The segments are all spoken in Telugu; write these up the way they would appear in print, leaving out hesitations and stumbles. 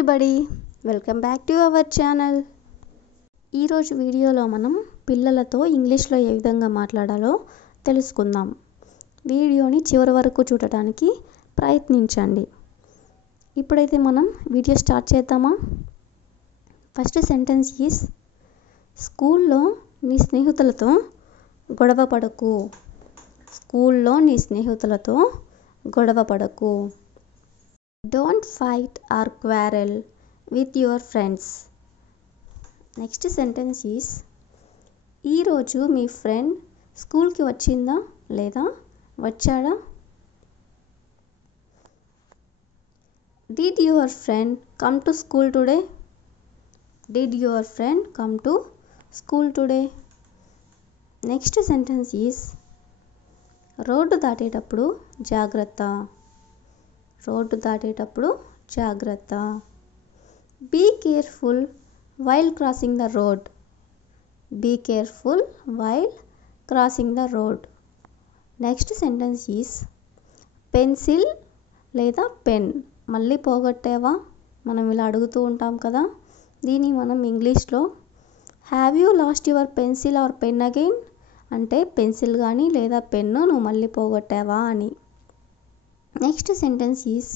Everybody, welcome back to our channel. ఈరోజు వీడియోలో మనం పిల్లలతో ఇంగ్లీష్లో ఏ విధంగా మాట్లాడాలో తెలుసుకుందాం. వీడియోని చివరి వరకు చూడటానికి ప్రయత్నించండి. ఇప్పుడైతే మనం వీడియో స్టార్ట్ చేద్దామా? ఫస్ట్ సెంటెన్స్ ఈస్, స్కూల్లో నీ స్నేహితులతో గొడవ పడకు. స్కూల్లో నీ స్నేహితులతో గొడవ పడకు. Don't fight or quarrel with your friends. Next sentence is, ఈరోజు మీ ఫ్రెండ్ స్కూల్కి వచ్చిందా లేదా వచ్చాడా? Did your friend come to school today? Did your friend come to school today? Next sentence is, road దాటేటప్పుడు జాగ్రత్త. రోడ్డు దాటేటప్పుడు జాగ్రత్త. Be careful while crossing the road. Be careful while crossing the road. Next sentence is, pencil లేదా పెన్ మళ్ళీ పోగొట్టావా? మనం ఇలా అడుగుతూ ఉంటాం కదా. దీన్ని మనం ఇంగ్లీష్లో have you lost your pencil are pen again అంటే పెన్సిల్ కానీ లేదా పెన్ను నువ్వు మళ్ళీ పోగొట్టావా అని. నెక్స్ట్ సెంటెన్స్ ఈస్,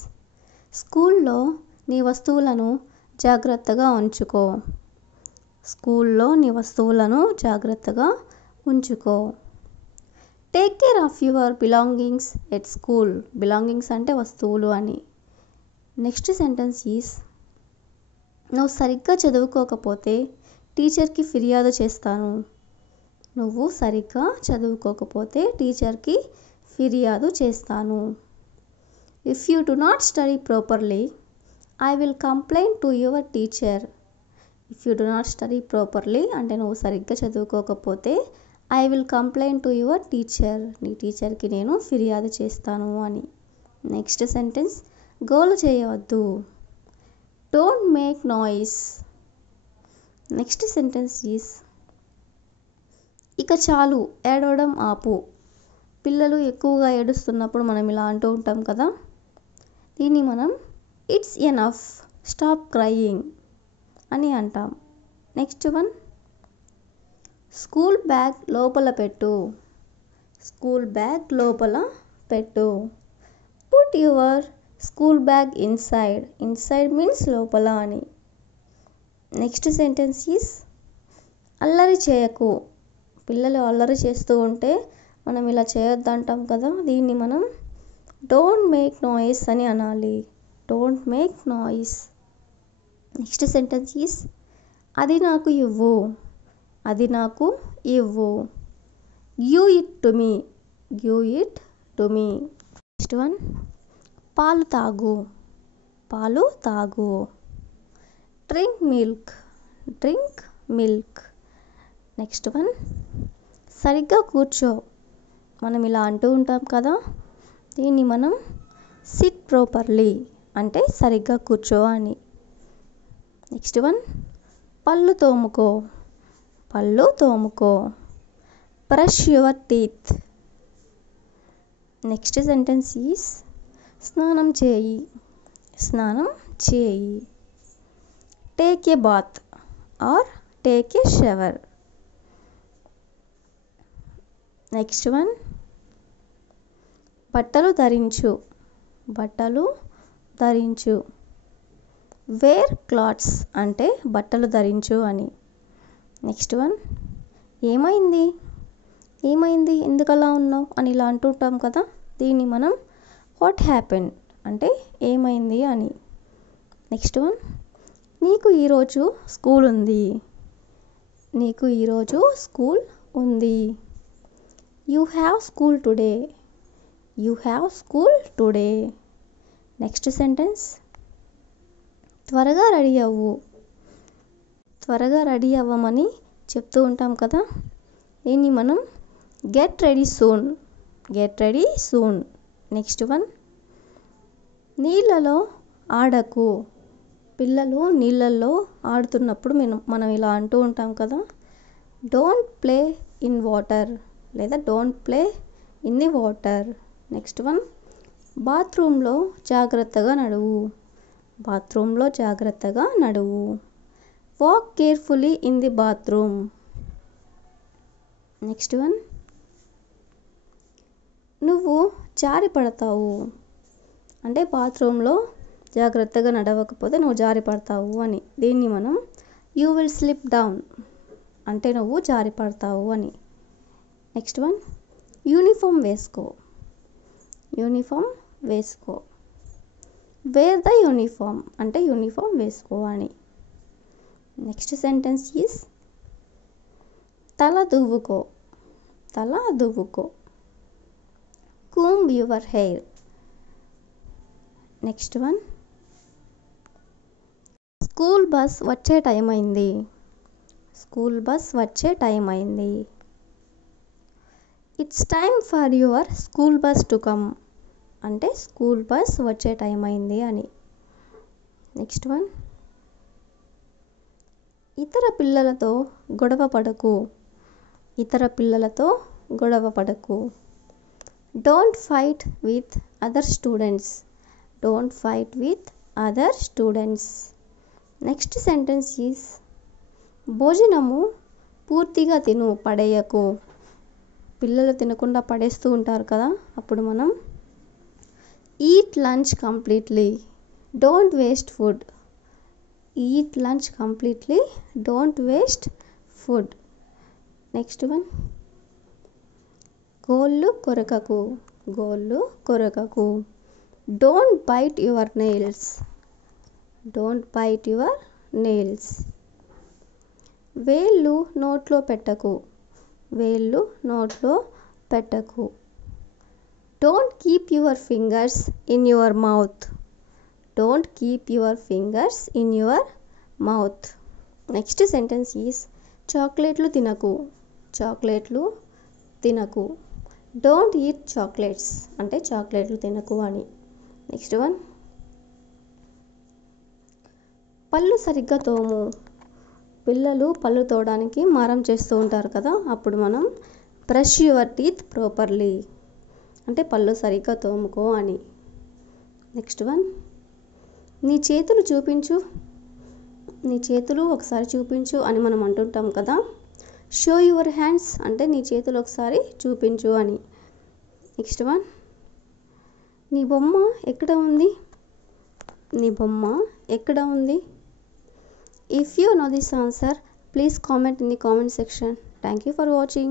స్కూల్లో నీ వస్తువులను జాగ్రత్తగా ఉంచుకో. స్కూల్లో నీ వస్తువులను జాగ్రత్తగా ఉంచుకో. Take care of your belongings at school. Belongings అంటే వస్తువులు అని. నెక్స్ట్ సెంటెన్స్ ఈస్, నువ్వు సరిగ్గా చదువుకోకపోతే టీచర్కి ఫిర్యాదు చేస్తాను. నువ్వు సరిగ్గా చదువుకోకపోతే టీచర్కి ఫిర్యాదు చేస్తాను. If you do not study properly, I will complain to your teacher. If you do not study properly అంటే నువ్వు సరిగ్గా చదువుకోకపోతే I will complain to your teacher. నీ టీచర్కి నేను ఫిర్యాదు చేస్తాను అని. నెక్స్ట్ సెంటెన్స్, గోల్ చేయవద్దు. Don't make noise. Next sentence is, ఇక చాలు ఏడవడం ఆపు. పిల్లలు ఎక్కువగా ఏడుస్తున్నప్పుడు మనం ఇలా అంటూ ఉంటాం కదా. దీన్ని మనం ఇట్స్ ఎనఫ్ స్టాప్ క్రయింగ్ అని అంటాం. నెక్స్ట్ వన్, స్కూల్ బ్యాగ్ లోపల పెట్టు. స్కూల్ బ్యాగ్ లోపల పెట్టు. Put your school bag inside. Inside means లోపల అని. నెక్స్ట్ సెంటెన్స్ ఈస్, అల్లరి చేయకు. పిల్లలు అల్లరి చేస్తూ ఉంటే మనం ఇలా చేయొద్దు అంటాం కదా. దీన్ని మనం డోంట్ మేక్ నాయిస్ అని అనాలి. Don't make noise. Next sentence is, అది నాకు ఇవ్వు. అది నాకు ఇవ్వు. Give it to me. Give it to me. Next one, పాలు తాగు. పాలు తాగు. Drink milk. Drink milk. Next one, సరిగ్గా కూర్చో. మనం ఇలా అంటూ ఉంటాం కదా. దీన్ని మనం సిట్ ప్రాపర్లీ అంటే సరిగ్గా కూర్చో అని. నెక్స్ట్ వన్, పళ్ళు తోముకో. పళ్ళు తోముకో. Brush your teeth. Next sentence is, స్నానం చేయి. స్నానం చేయి. Take a bath or take a shower. Next one, బట్టలు ధరించు. బట్టలు ధరించు. వేర్ క్లాత్స్ అంటే బట్టలు ధరించు అని. నెక్స్ట్ వన్, ఏమైంది? ఏమైంది? ఎందుకలా ఉన్నావు అని ఇలా అంటుంటాం కదా. దీన్ని మనం వాట్ హ్యాపెన్ అంటే ఏమైంది అని. నెక్స్ట్ వన్, నీకు ఈరోజు స్కూల్ ఉంది. నీకు ఈరోజు స్కూల్ ఉంది. You have school today. You have school today. Next sentence, త్వరగా రెడీ అవ్వు. త్వరగా రెడీ అవ్వమని చెప్తూ ఉంటాం కదా. దీన్ని మనం get ready soon. Get ready soon. Next one, నీళ్ళలో ఆడకు. పిల్లలు నీళ్ళల్లో ఆడుతున్నప్పుడు మనం ఇలా అంటూ ఉంటాం కదా. డోంట్ ప్లే ఇన్ వాటర్ లేదా don't play in the water. Next one, బాత్రూంలో జాగ్రత్తగా నడువు. బాత్రూంలో జాగ్రత్తగా నడువు. Walk carefully in the bathroom. Next one, నువ్వు జారి పడతావు. అంటే బాత్రూంలో జాగ్రత్తగా నడవకపోతే నువ్వు జారి పడతావు అని. దీన్ని మనం యూ విల్ స్లిప్ డౌన్ అంటే నువ్వు జారి పడతావు అని. నెక్స్ట్ వన్, యూనిఫామ్ వేసుకో. యూనిఫామ్ వేసుకో. వేర్ ద యూనిఫామ్ అంటే యూనిఫామ్ వేసుకో అని. నెక్స్ట్ సెంటెన్స్ ఈజ్ తల దువ్వుకో. తల దువ్వుకో. Comb your hair. Next one, school bus వచ్చే టైం అయింది. స్కూల్ బస్ వచ్చే టైం అయింది. It's time for your school bus to come అంటే స్కూల్ బస్ వచ్చే టైం అయింది అని. నెక్స్ట్ వన్, ఇతర పిల్లలతో గొడవ పడకు. ఇతర పిల్లలతో గొడవ పడకు. Don't fight with other students. Don't fight with other students. Next sentence is భోజనము పూర్తిగా తిను, పడేయకు. పిల్లలు తినకుండా పడేస్తూ ఉంటారు కదా, అప్పుడు మనం eat lunch completely. Don't waste food. Eat lunch completely. Don't waste food. Next one, గోళ్ళు కొరకకు. గోళ్ళు కొరకకు. Don't bite your nails. Don't bite your nails. వేళ్ళు నోట్లో పెట్టకు. వేళ్ళు నోట్లో పెట్టకు. Don't keep your fingers in your mouth. Don't keep your fingers in your mouth. Next sentence is చాక్లెట్లు తినకు. చాక్లెట్లు తినకు. డోంట్ ఈట్ చాక్లెట్స్ అంటే చాక్లెట్లు తినకు అని. నెక్స్ట్ వన్, పళ్ళు సరిగ్గా తోము. పిల్లలు పళ్ళు తోమడానికి మారం చేస్తూ ఉంటారు కదా, అప్పుడు మనం బ్రష్ యువర్ టీత్ ప్రాపర్లీ అంటే పళ్ళు సరిగ్గా తోముకో అని. నెక్స్ట్ వన్, నీ చేతులు చూపించు. నీ చేతులు ఒకసారి చూపించు అని మనం అంటుంటాం కదా. షో యువర్ హ్యాండ్స్ అంటే నీ చేతులు ఒకసారి చూపించు అని. నెక్స్ట్ వన్, నీ బొమ్మ ఎక్కడ ఉంది. నీ బొమ్మ ఎక్కడ ఉంది. If you know this answer, please comment in the comment section. Thank you for watching.